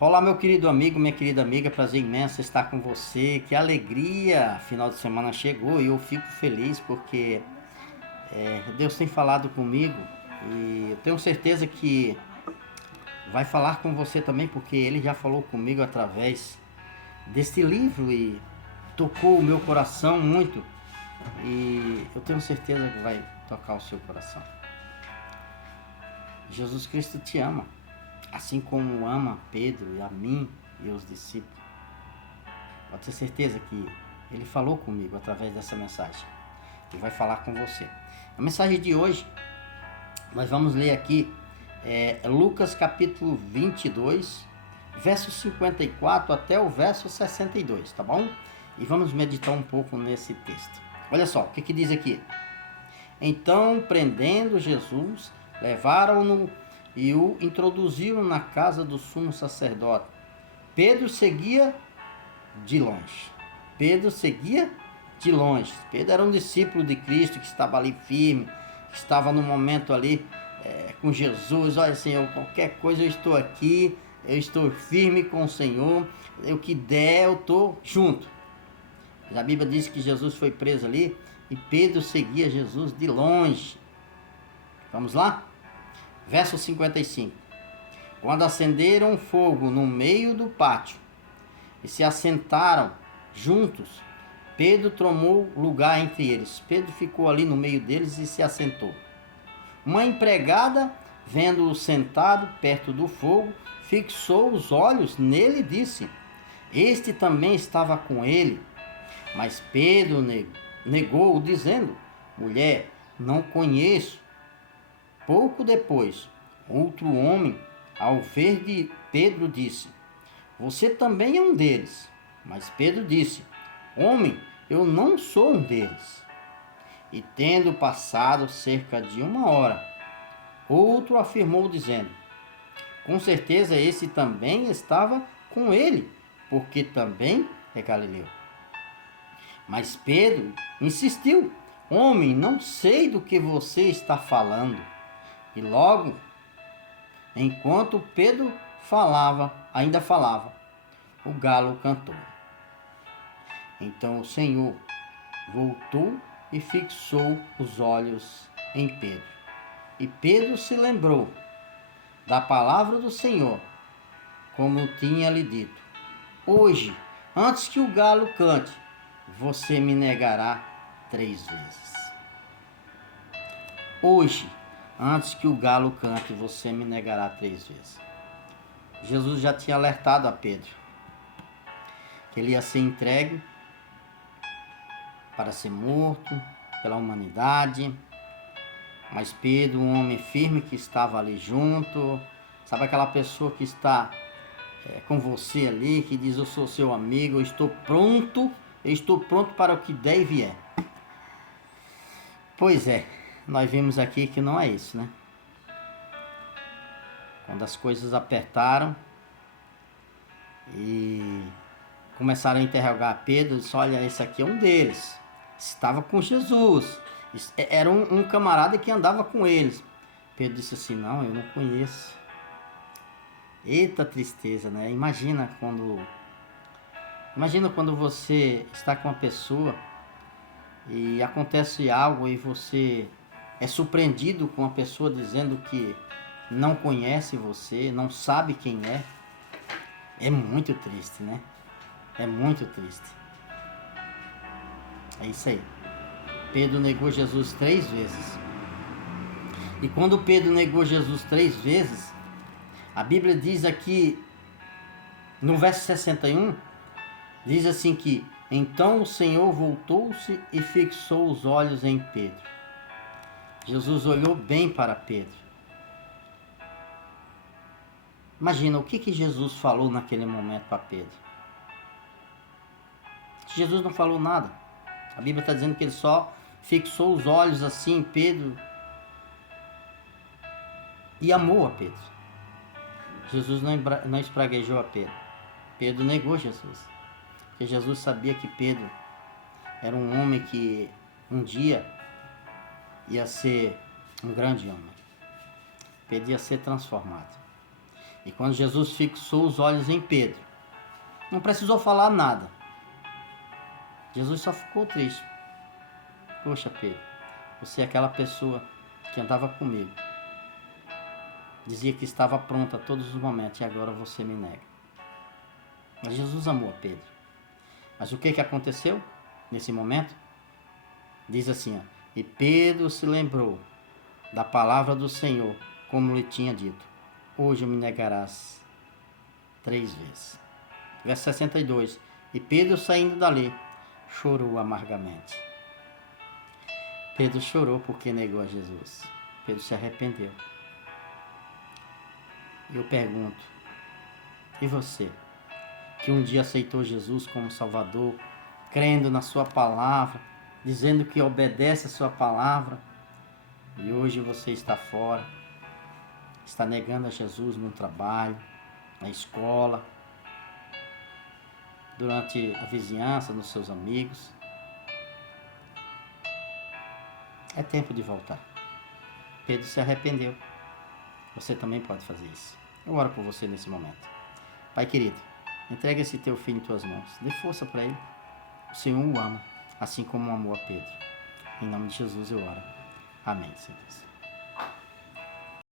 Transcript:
Olá, meu querido amigo, minha querida amiga, prazer imenso estar com você. Que alegria! Final de semana chegou e eu fico feliz porque Deus tem falado comigo e eu tenho certeza que vai falar com você também, porque Ele já falou comigo através deste livro e tocou o meu coração muito e eu tenho certeza que vai tocar o seu coração. Jesus Cristo te ama, assim como ama Pedro e a mim e os discípulos. Pode ter certeza que Ele falou comigo através dessa mensagem e vai falar com você. A mensagem de hoje, nós vamos ler aqui Lucas capítulo 22, verso 54 até o verso 62, tá bom? E vamos meditar um pouco nesse texto. Olha só, o que diz aqui? Então, prendendo Jesus, levaram-no e o introduziram na casa do sumo sacerdote. Pedro seguia de longe. Pedro seguia de longe. Pedro era um discípulo de Cristo que estava ali firme, que estava no momento ali com Jesus. Olha, Senhor, qualquer coisa eu estou aqui, eu estou firme com o Senhor, o que der eu estou junto. A Bíblia diz que Jesus foi preso ali e Pedro seguia Jesus de longe. Vamos lá? Verso 55. Quando acenderam fogo no meio do pátio e se assentaram juntos, Pedro tomou lugar entre eles. Pedro ficou ali no meio deles e se assentou. Uma empregada, vendo-o sentado perto do fogo, fixou os olhos nele e disse: Este também estava com ele. Mas Pedro negou, dizendo: Mulher, não conheço. Pouco depois, outro homem, ao ver de Pedro, disse: Você também é um deles. Mas Pedro disse: Homem, eu não sou um deles. E tendo passado cerca de 1 hora, outro afirmou, dizendo: Com certeza esse também estava com ele, porque também é galileu. Mas Pedro insistiu: Homem, não sei do que você está falando. E logo, enquanto Pedro ainda falava, o galo cantou. Então o Senhor voltou e fixou os olhos em Pedro. E Pedro se lembrou da palavra do Senhor, como tinha lhe dito: Hoje, antes que o galo cante, você me negará 3 vezes. Hoje, antes que o galo cante, você me negará 3 vezes. Jesus já tinha alertado a Pedro que ele ia ser entregue para ser morto pela humanidade. Mas Pedro, um homem firme que estava ali junto, sabe aquela pessoa que está com você ali, que diz: Eu sou seu amigo, eu estou pronto para o que der e vier. Pois é, nós vimos aqui que não é isso, né? Quando as coisas apertaram e começaram a interrogar Pedro, disse: Olha, esse aqui é um deles, estava com Jesus, era um camarada que andava com eles. Pedro disse assim: Não, eu não conheço. Eita tristeza, né? Imagina quando você está com uma pessoa e acontece algo e você é surpreendido com a pessoa dizendo que não conhece você, não sabe quem é. É muito triste, né? É muito triste. É isso aí. Pedro negou Jesus 3 vezes. E quando Pedro negou Jesus 3 vezes, a Bíblia diz aqui, no verso 61, diz assim que: Então o Senhor voltou-se e fixou os olhos em Pedro. Jesus olhou bem para Pedro. Imagina, o que Jesus falou naquele momento para Pedro? Jesus não falou nada. A Bíblia está dizendo que ele só fixou os olhos assim em Pedro e amou a Pedro. Jesus não espraguejou a Pedro. Pedro negou Jesus. Porque Jesus sabia que Pedro era um homem que um dia ia ser um grande homem. Pedro ia ser transformado. E quando Jesus fixou os olhos em Pedro, não precisou falar nada. Jesus só ficou triste. Poxa, Pedro, você é aquela pessoa que andava comigo. Dizia que estava pronta a todos os momentos e agora você me nega. Mas Jesus amou a Pedro. Mas o que aconteceu nesse momento? Diz assim, ó, e Pedro se lembrou da palavra do Senhor, como lhe tinha dito, hoje me negarás 3 vezes. Verso 62, e Pedro saindo dali, chorou amargamente. Pedro chorou porque negou a Jesus. Pedro se arrependeu. Eu pergunto, e você, que um dia aceitou Jesus como Salvador, crendo na sua palavra, dizendo que obedece a sua palavra, e hoje você está fora, está negando a Jesus no trabalho, na escola, durante a vizinhança, nos seus amigos. É tempo de voltar. Pedro se arrependeu. Você também pode fazer isso. Eu oro por você nesse momento. Pai querido, entrega esse teu filho em tuas mãos. Dê força para ele. O Senhor o ama, assim como amou a Pedro. Em nome de Jesus eu oro. Amém, Senhor Deus.